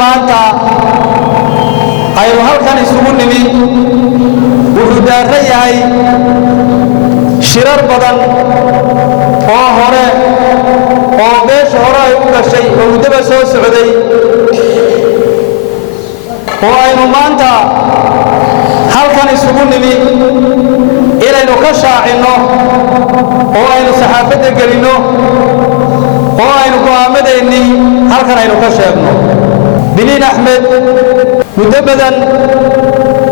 maanta aynu halkan isugu nimi wuxuu daaran yahay shirar badan oo hore oo beesha hore ay u gashay oo muddaba soo socday oo aynu maanta halkan isugu nimi inaynu ka shaacinno oo aynu saxaafadda gelinno oo aynu go'aamadeennii halkan aynu ka sheegno biniin axmed muddo badan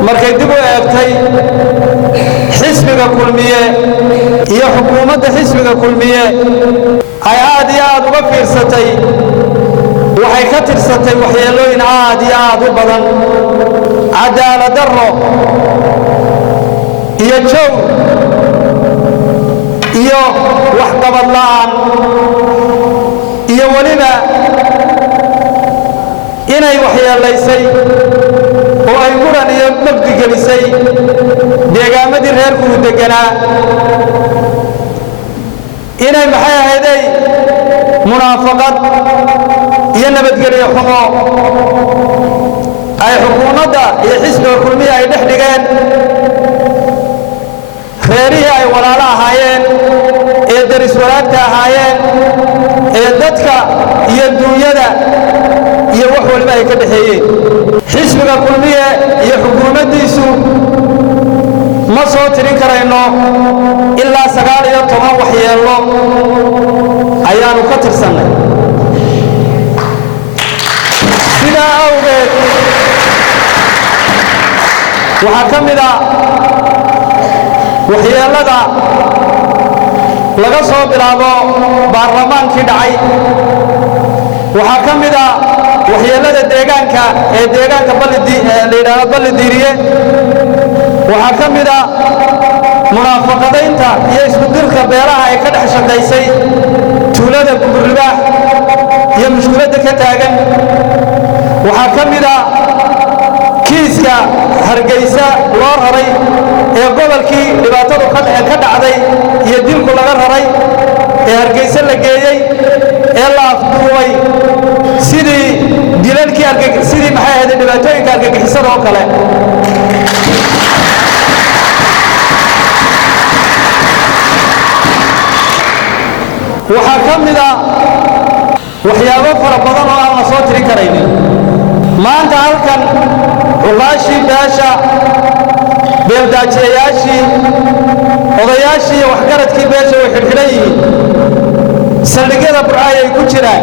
markay dib u eegtay xisbiga kulmiye iyo xukuumadda xisbiga kulmiye ay aad iyo aad uga fiirsatay waxay ka tirsatay waxyeelooyin aad iyo aad u badan cadaalad darro iyo jow iyo waxqabad la'aan iyo weliba inay waxyeelaysay oo ay muran iyo mugdi gelisay deegaamadii reerku u deganaa inay maxay ahayday munaafaqad iyo nabadgelyo xumo ay xukuumadda iyo xisbiga kulmiya ay dhex dhigeen reerihii ay walaalo ahaayeen ee daris walaadka ahaayeen ee dadka iyo duunyada iyo wax waliba ay ka dhaxeeyeen xisbiga kulmiye iyo xukuumaddiisu ma soo tirin karayno ilaa 19 waxyeello ayaanu ka tirsannay sidaa awgeed waxaa ka mid ah waxyeellada laga soo bilaabo baarlamaankii dhacay waxaa ka mid ah waxyeellada deegaanka ee deegaanka la yidhaahdo ballidiiriye waxaa ka mid ah munaafaqadaynta iyo iskudirka beelaha ay ka dhex shaqaysay tuulada gugurlibaax iyo mushkiladda ka taagan waxaa ka mid ah kiiska hargeysa loo raray ee gobolkii dhibaatadu ka dhacday iyo dilku laga raray ee hargeysa la geeyey ee la afduubay sidii sidii maxay ahayd dhibaatooyinka argagixisada oo kale waxaa ka mid ah waxyaabo fara badan oo aan la soo tirin karaynin maanta halkan cuqaashii beesha beeldaajiyayaashii odayaashii iyo waxgaradkii beesha way xidhxidhan yihiin saldhigyada burcay ay ku jiraan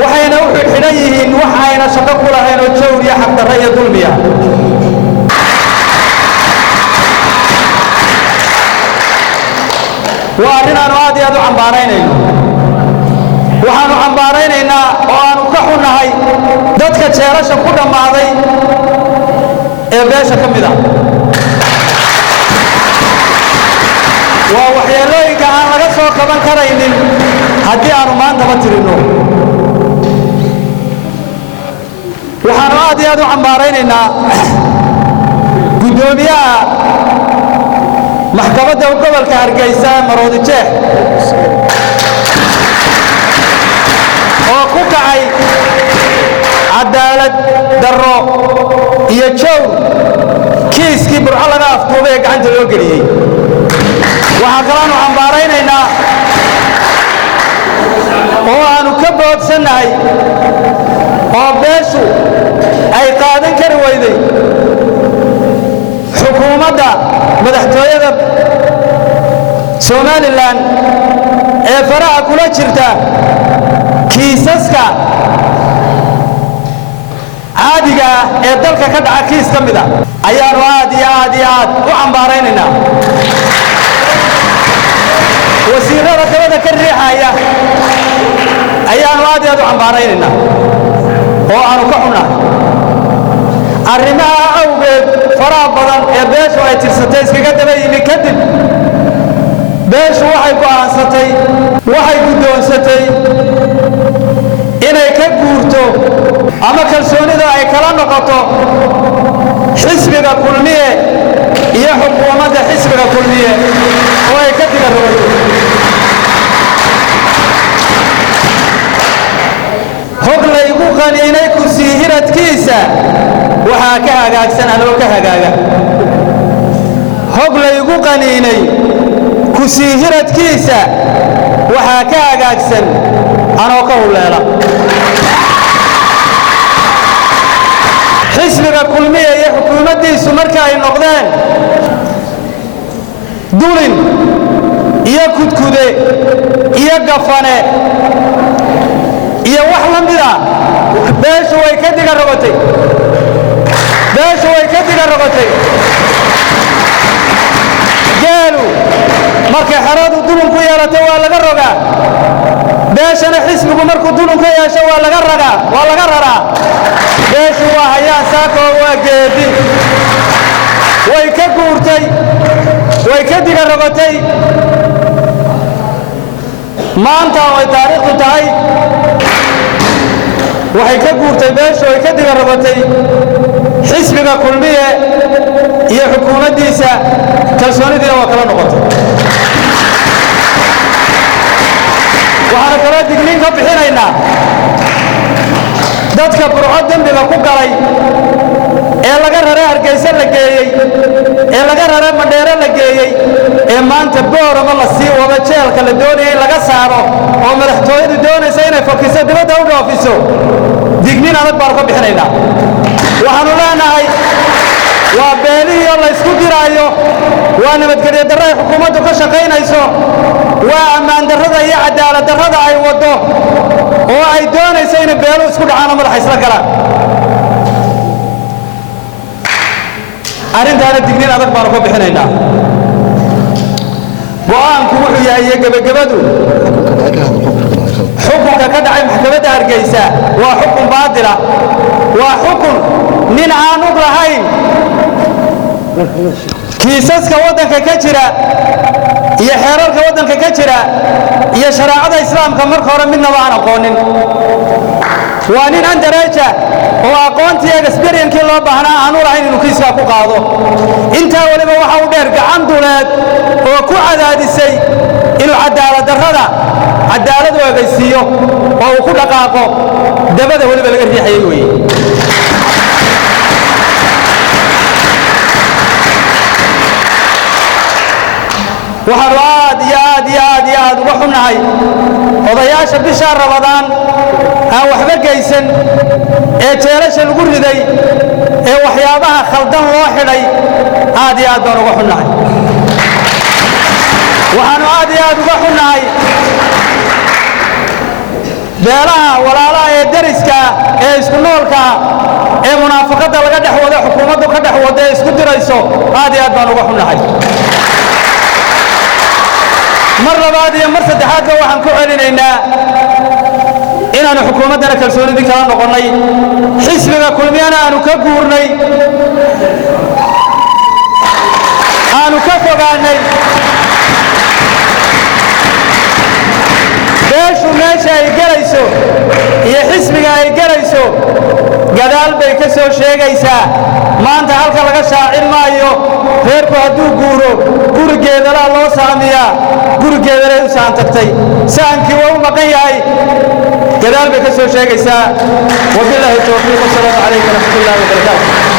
waxayna u xidhxidhan yihiin wax ayna shaqo ku lahayn oo jawr iyo xaqdarre iyo dulmiya waa arrin aanu aad iyo aad u cambaaraynayno waxaanu cambaaraynaynaa oo aanu ka xunnahay dadka jeelasha ku dhammaaday ee beesha ka mid ah waa waxyeelooyinka aan laga soo qaban karaynin haddii aanu maantaba tirinno waxaanu aad iyo aad u cambaaraynaynaa guddoomiyaha maxkamadda gobolka hargeysa maroodi jeex oo ku kacay cadaalad darro iyo jow kiiskii burco laga afduubay ee gacanta loo geliyey waxaa kalaanu cambaaraynaynaa oo aanu ka boodsannahay oo beeshu ay qaadan kari weyday xukuumadda madaxtooyada somalilan ee faraha kula jirta kiisaska caadiga ah ee dalka ka dhaca kiis ka mid a ayaanu aad iyo aad iyo aad u cambaaraynaynaa wasiirada dabada ka riixaya ayaanu aad iyo aad u cambaaraynaynaa oo aanu ka xunnahay arrimaha awgeed faraha badan ee beeshu ay tirsatay iskaga daba yimi kadib beeshu waxay go'aansatay waxay guddoonsatay inay ka guurto ama kalsoonida ay kala noqoto xisbiga kulmiye iyo xukuumadda xisbiga kulmiye oo ay ka diga rogato hog laygu qaniinay kursiye hiradkiisa waxaa ka hagaagsan anoo ka hagaaga hog laygu qaniinay ku sii hiradkiisa waxaa ka hagaagsan anoo ka huleela xisbiga kulmiye iyo xukuumaddiisu marka ay noqdeen dulin iyo kudkude iyo gafane iyo wax la mida beeshu way ka diga rogotay geelu markay xeradu dulun ku yeelato waa laga rogaa beeshana xisbigu markuu dulun ka yeesho waa laga raraa beeshu waa hayaan saakoo waa geedi way ka guurtay way ka diga rogotay maanta oo ay taariikhdu tahay waxay ka guurtay beeshu ay ka diga rogotay xisbiga kulmiye iyo xukuumaddiisa kalsoonidiina waa kala noqotay waxaana kaloo digniin ka bixinaynaa dadka burco dembiga ku galay ee laga raray hargeysa la geeyey ee laga raray madheere la geeyey ee maanta boorama la sii wado jeelka la doonaya in laga saaro oo madaxtooyadu doonaysa inay fakiso dibadda u dhoofiso digniin adag baanu ka bixinaynaa waxaanu leenahay waa beelihii laysku diraayo waa nabadgelyo darro ay xukuumaddu ka shaqaynayso waa ammaan darrada iyo cadaalad darrada ay waddo oo ay doonayso inay beelu isku dhacaanoo madaxa isla galaan arrintaana digniin adag baanu ka bixinaynaa go'aanku wuxuu yahay iyo gebagabadu xukunka ka dhacay maxkamadda hargeysa waa xukun baadila waa xukun nin aan ug lahayn kiisaska waddanka ka jira iyo xeerarka waddanka ka jira iyo sharaacada islaamka marka hore midnaba aan aqoonin waa nin andareeja oo aqoontii experience-kii loo baahnaa aanu lahayn inuu kiiskaa ku qaado intaa waliba waxa uu dheer gacan duleed oo ku cadaadisay inuu cadaalad u egaysiiyo oo uu ku dhaqaaqo dabada waliba laga riixayay weeye waxaanu aad uga xunnahay odayaasha bishaa Ramadaan aan waxba geysan ee jeelasha lagu riday ee waxyaabaha khaldan loo xidhay aad baan uga xunnahay waxaanu aad uga xunnahay beelaha walaalaha ee dariska ee isku noolka ee munaafaqada laga dhex wado xukuumaddu ka dhex wado ee isku dirayso aad baan uga xunnahay mar labaad iyo mar saddexaadba waxaan ku celinaynaa inaanu xukuumaddana kalsoonidii kala noqonnay xisbiga kulmiyana aanu ka guurnay aanu ka fogaanay beeshu meesha ay gelayso iyo xisbiga ay gelayso gadaal bay ka soo sheegaysaa maanta halka laga shaacin maayo reerku hadduu guuro gurigeedalaa loo saamiyaa gurigeedalay u saan tagtay saankii waa u maqan yahay gadaal bay ka soo sheegaysaa wabilaahi tawfiiq wasalaamu calaykum waraxmatullaahi wabarakaatu